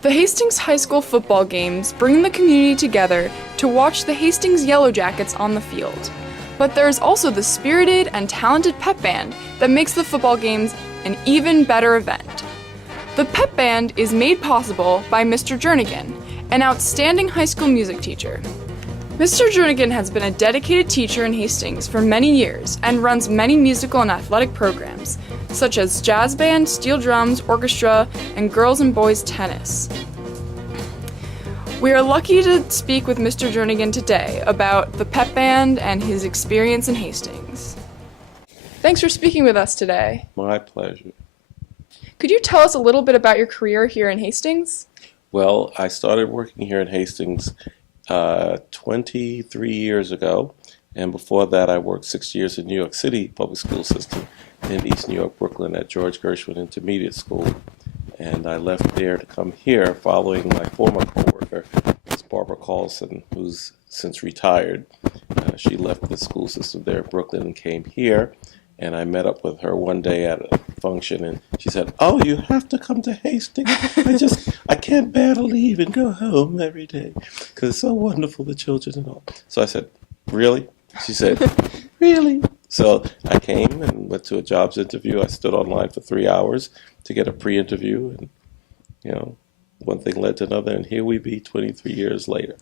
The Hastings High School football games bring the community together to watch the Hastings Yellow Jackets on the field. But there's also the spirited and talented Pep Band that makes the football games an even better event. The Pep Band is made possible by Mr. Jernigan, an outstanding high school music teacher. Mr. Jernigan has been a dedicated teacher in Hastings for many years and runs many musical and athletic programs, such as jazz band, steel drums, orchestra, and girls and boys tennis. We are lucky to speak with Mr. Jernigan today about the Pep Band and his experience in Hastings. Thanks for speaking with us today. My pleasure. Could you tell us a little bit about your career here in Hastings? Well, I started working here in Hastings 23 years ago, and before that I worked 6 years in New York City public school system in East New York, Brooklyn at George Gershwin Intermediate School, and I left there to come here following my former co-worker, Ms. Barbara Carlson, who's since retired. She left the school system there in Brooklyn and came here, and I met up with her one day at a function, and she said, "Oh, you have to come to Hastings. I can't bear to leave and go home every day because it's so wonderful, the children and all." So I said, "Really?" She said, "Really?" So I came and went to a jobs interview. I stood online for 3 hours to get a pre-interview, and one thing led to another, and here we be 23 years later.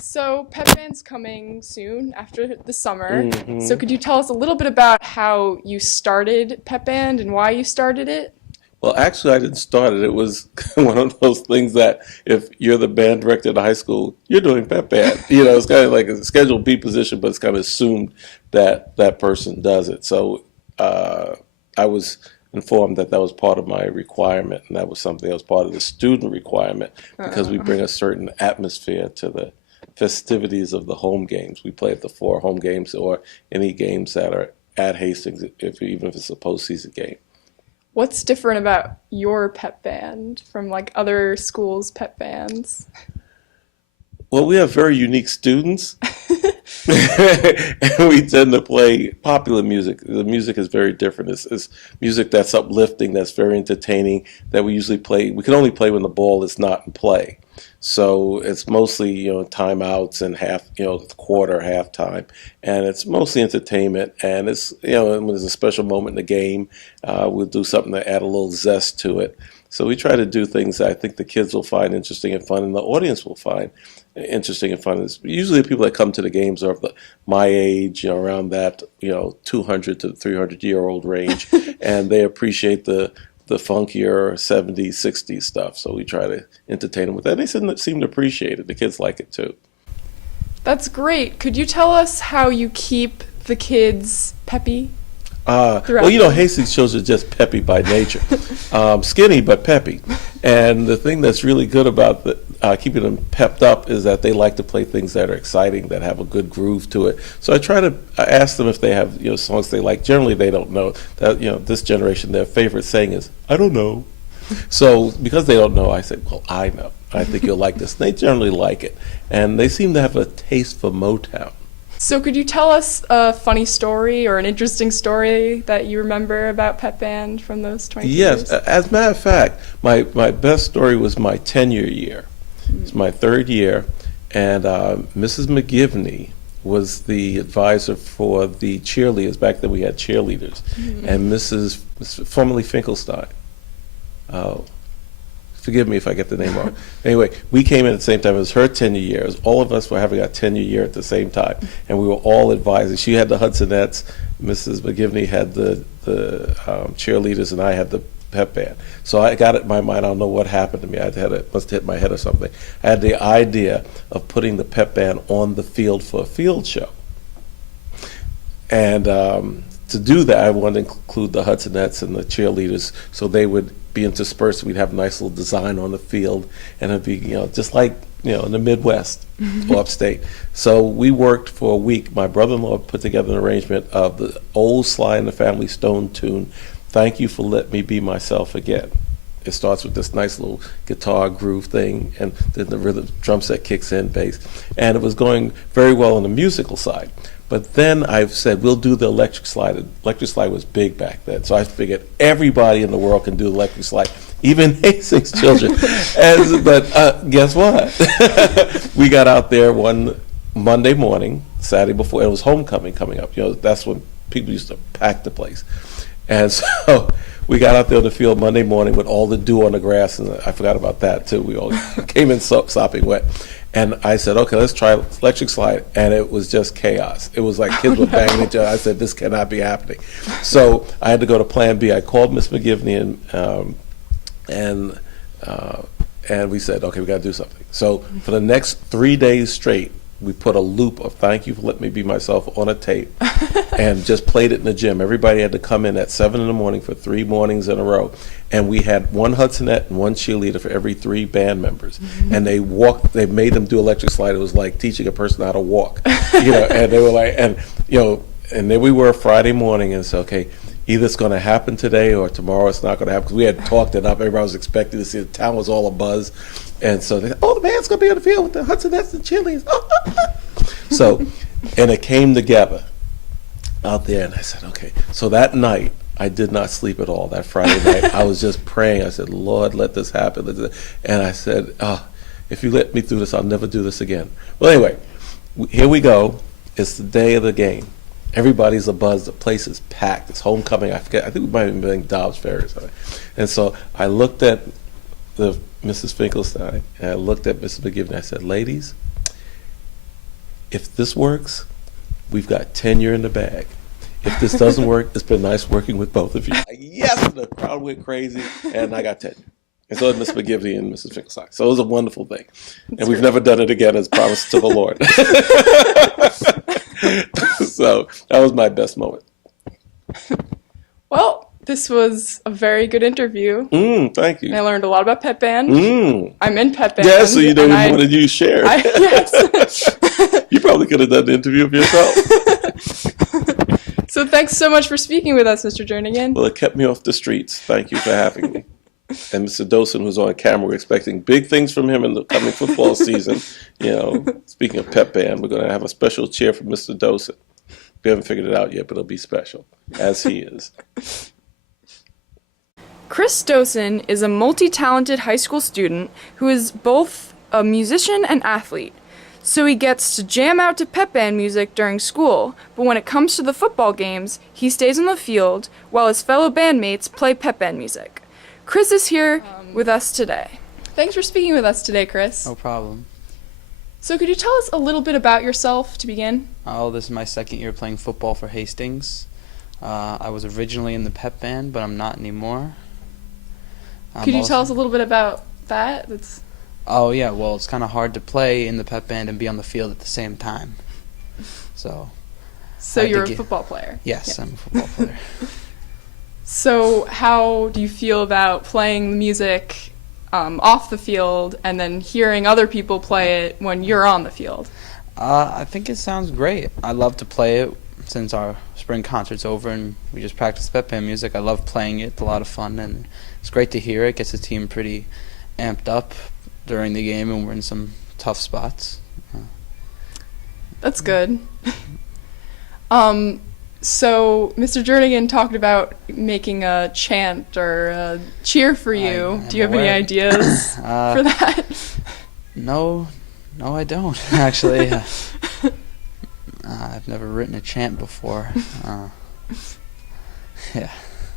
So Pep Band's coming soon after the summer. So could you tell us a little bit about how you started Pep Band and why you started it? Well, actually, I didn't start it. It was one of those things that if you're the band director at a high school, you're doing Pep Band. It's kind of like a Schedule B position, but it's kind of assumed that that person does it. So I was informed that that was part of my requirement, and that was something that was part of the student requirement because we bring a certain atmosphere to the festivities of the home games. We play at the 4 home games or any games that are at Hastings, even if it's a postseason game. What's different about your Pep Band from like other schools' Pep Bands? Well, we have very unique students, and we tend to play popular music. The music is very different. It's music that's uplifting, that's very entertaining, that we usually play. We can only play when the ball is not in play. So it's mostly, timeouts and quarter, halftime, and it's mostly entertainment. And it's, when there's a special moment in the game, we'll do something to add a little zest to it. So we try to do things that I think the kids will find interesting and fun, and the audience will find interesting and fun. It's usually the people that come to the games are of my age, around that 200 to 300-year-old range, and they appreciate the funkier 70s, 60s stuff. So we try to entertain them with that. They seem to appreciate it. The kids like it too. That's great. Could you tell us how you keep the kids peppy? Hastings children are just peppy by nature. Skinny, but peppy. And the thing that's really good about keeping them pepped up is that they like to play things that are exciting, that have a good groove to it. So I ask them if they have songs they like. Generally, they don't know. That this generation, their favorite saying is, "I don't know." So because they don't know, I say, "Well, I know. I think you'll like this." And they generally like it. And they seem to have a taste for Motown. So could you tell us a funny story or an interesting story that you remember about Pep Band from those 20 years? Yes, as a matter of fact, my best story was my tenure year. It's my 3rd year, and Mrs. McGivney was the advisor for the cheerleaders. Back then we had cheerleaders. And Mrs. formerly Finkelstein. Forgive me if I get the name wrong. Anyway, we came in at the same time. It was her tenure year. All of us were having our tenure year at the same time, and we were all advisors. She had the Hudsonettes, Mrs. McGivney had the cheerleaders, and I had the Pep Band. So I got it in my mind. I don't know what happened to me. Must have hit my head or something. I had the idea of putting the Pep Band on the field for a field show. And to do that, I wanted to include the Hudsonettes and the cheerleaders so they would be interspersed. We'd have a nice little design on the field, and it'd be just like in the Midwest or upstate. So we worked for a week. My brother-in-law put together an arrangement of the old Sly and the Family Stone tune, "Thank You for Letting Me Be Myself Again." It starts with this nice little guitar groove thing, and then the rhythm drum set kicks in, bass, and it was going very well on the musical side. But then I've said, we'll do the electric slide. The electric slide was big back then, so I figured everybody in the world can do the electric slide. even Hastings children. But guess what? We got out there one Monday morning, Saturday before, it was homecoming coming up. That's when people used to pack the place. And so we got out there on the field Monday morning with all the dew on the grass, and I forgot about that too. We all came in sopping wet. And I said, okay, let's try electric slide. And it was just chaos. It was like kids were banging each other. I said, this cannot be happening. So I had to go to plan B. I called Miss McGivney and we said, okay, we got to do something. So for the next 3 days straight, we put a loop of "Thank you for letting me be myself" on a tape and just played it in the gym. Everybody had to come in at 7 in the morning for 3 mornings in a row. And we had one Hudsonette and one cheerleader for every 3 band members. Mm-hmm. And they made them do electric slide. It was like teaching a person how to walk. And they were like, and then we were Friday morning and said, okay, either it's going to happen today or tomorrow it's not going to happen. Because we had talked it up. Everybody was expecting to see the town was all abuzz. And so they said, the band's going to be on the field with the Hudsonettes and cheerleaders. So, and it came together out there. And I said, okay. So that night, I did not sleep at all. That Friday night, I was just praying. I said, Lord, let this happen. And I said, if you let me through this, I'll never do this again. Well, anyway, here we go. It's the day of the game. Everybody's abuzz. The place is packed. It's homecoming. I forget. I think we might have been doing Dobbs Ferry or something. And so I looked at Mrs. Finkelstein, and I looked at Mrs. McGivney. I said, ladies, if this works, we've got tenure in the bag. If this doesn't work, it's been nice working with both of you. Yes, and the crowd went crazy, and I got tenure. And so did Miss McGivney and Mrs. Finkelstein. So it was a wonderful thing. And we've never done it again as promised to the Lord. So that was my best moment. Well, this was a very good interview. Thank you. And I learned a lot about Pep Band. I'm in Pep Band. Yeah, so you know what did you share. Yes. You probably could have done the interview of yourself. So thanks so much for speaking with us, Mr. Jernigan. Well, it kept me off the streets. Thank you for having me. And Mr. Dosen, who's on camera, we're expecting big things from him in the coming football season. Speaking of Pep Band, we're going to have a special cheer for Mr. Dosen. We haven't figured it out yet, but it'll be special, as he is. Chris Dosen is a multi-talented high school student who is both a musician and athlete. So he gets to jam out to Pep Band music during school, but when it comes to the football games, he stays on the field while his fellow bandmates play Pep Band music. Chris is here with us today. Thanks for speaking with us today, Chris. No problem. So could you tell us a little bit about yourself to begin? This is my second year playing football for Hastings. I was originally in the Pep Band, but I'm not anymore. Could you tell us a little bit about that? Oh, yeah. Well, it's kind of hard to play in the Pep Band and be on the field at the same time. So you're a football player? Yes, I'm a football player. So how do you feel about playing the music off the field and then hearing other people play it when you're on the field? I think it sounds great. I love to play it since our spring concert's over and we just practiced Pep Band music. I love playing it. It's a lot of fun, and it's great to hear it. Gets the team pretty amped up during the game, and we're in some tough spots. That's good. So Mr. Jernigan talked about making a chant or a cheer for you. Do you have any ideas for that? No, I don't, actually. I've never written a chant before. Yeah.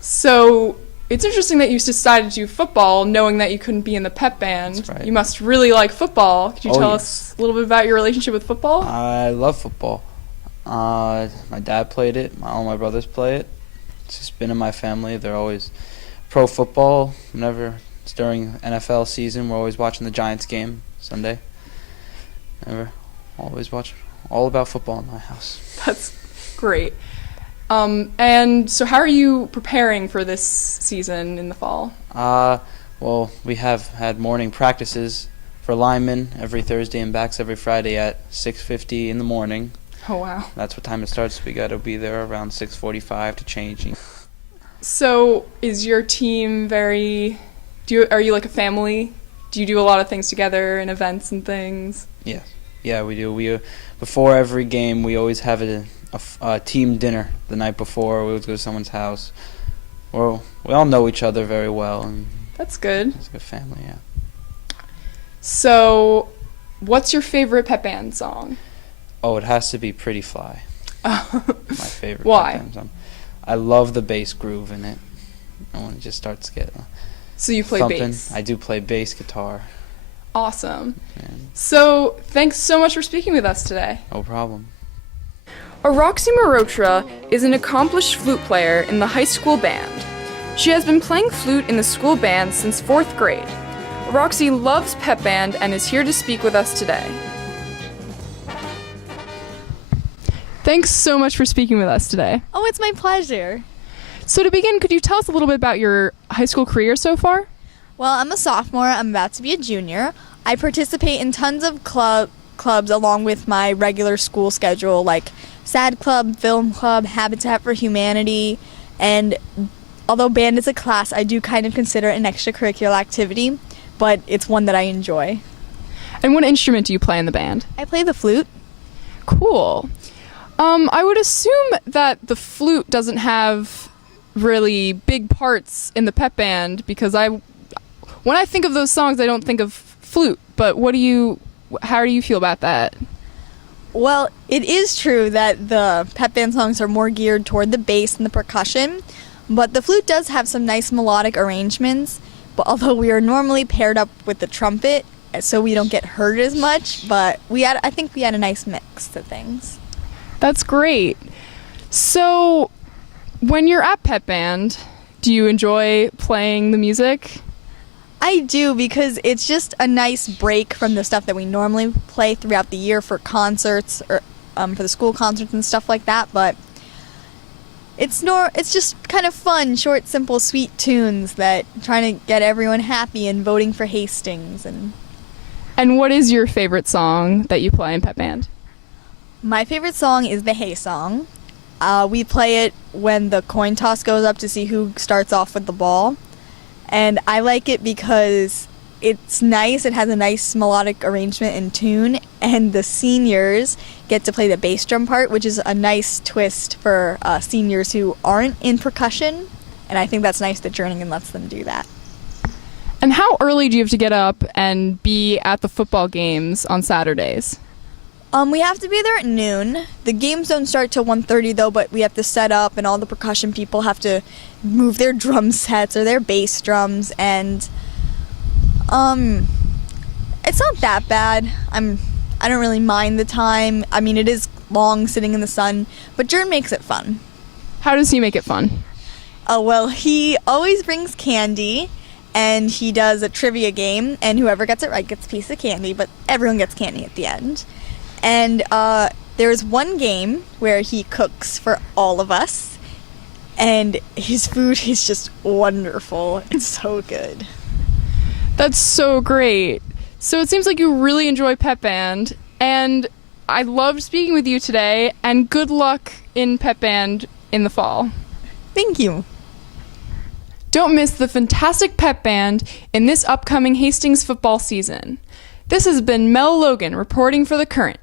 So it's interesting that you decided to do football knowing that you couldn't be in the Pep Band. That's right. You must really like football. Could you tell us a little bit about your relationship with football? I love football. My dad played it. All my brothers play it. It's just been in my family. They're always pro football. Whenever it's during NFL season, we're always watching the Giants game Sunday. Always watch all about football in my house. That's great. And so how are you preparing for this season in the fall? Well, we have had morning practices for linemen every Thursday and backs every Friday at 6:50 in the morning. Oh, wow. That's what time it starts. We got to be there around 6:45 to change. So is your team are you like a family? Do you do a lot of things together and events and things? Yes. Yeah, we do. Before every game, we always have a team dinner the night before. We would go to someo's house. We all know each other very well, and That's good. It's a good family, yeah. So, what's your favorite Pep Band song? Oh, it has to be Pretty Fly. My favorite Why? Pep Band song. I love the bass groove in it. And when it just starts to get So you play thumping. bass. I do play bass guitar. Awesome. And So, thanks so much for speaking with us today. no problem. Roxy Marotra is an accomplished flute player in the high school band. She has been playing flute in the school band since 4th grade. Roxy loves Pep Band and is here to speak with us today. Thanks so much for speaking with us today. Oh, it's my pleasure. So to begin, could you tell us a little bit about your high school career so far? Well, I'm a sophomore. I'm about to be a junior. I participate in tons of clubs along with my regular school schedule, like SAD Club, Film Club, Habitat for Humanity, and although band is a class, I do kind of consider it an extracurricular activity, but it's one that I enjoy. And what instrument do you play in the band? I play the flute. Cool. I would assume that the flute doesn't have really big parts in the Pep Band because when I think of those songs, I don't think of flute. But how do you feel about that? Well, it is true that the Pep Band songs are more geared toward the bass and the percussion, but the flute does have some nice melodic arrangements. But although we are normally paired up with the trumpet, so we don't get hurt as much, but I think we had a nice mix of things. That's great. So, when you're at Pep Band, do you enjoy playing the music? I do, because it's just a nice break from the stuff that we normally play throughout the year for concerts or for the school concerts and stuff like that. But it's just kind of fun, short, simple, sweet tunes that trying to get everyone happy and voting for Hastings. And what is your favorite song that you play in Pep Band? My favorite song is the Hey Song. We play it when the coin toss goes up to see who starts off with the ball. And I like it because it's nice. It has a nice melodic arrangement and tune. And the seniors get to play the bass drum part, which is a nice twist for seniors who aren't in percussion. And I think that's nice that Jerningen lets them do that. And how early do you have to get up and be at the football games on Saturdays? We have to be there at noon. The games don't start till 1:30 though, but we have to set up and all the percussion people have to move their drum sets or their bass drums, and it's not that bad. I don't really mind the time. I mean, it is long sitting in the sun, but Jern makes it fun. How does he make it fun? Oh, well, he always brings candy, and he does a trivia game, and whoever gets it right gets a piece of candy, but everyone gets candy at the end. And there's one game where he cooks for all of us, and his food is just wonderful. It's so good. That's so great. So it seems like you really enjoy Pep Band, and I loved speaking with you today, and good luck in Pep Band in the fall. Thank you. Don't miss the fantastic Pep Band in this upcoming Hastings football season. This has been Mel Logan reporting for The Current.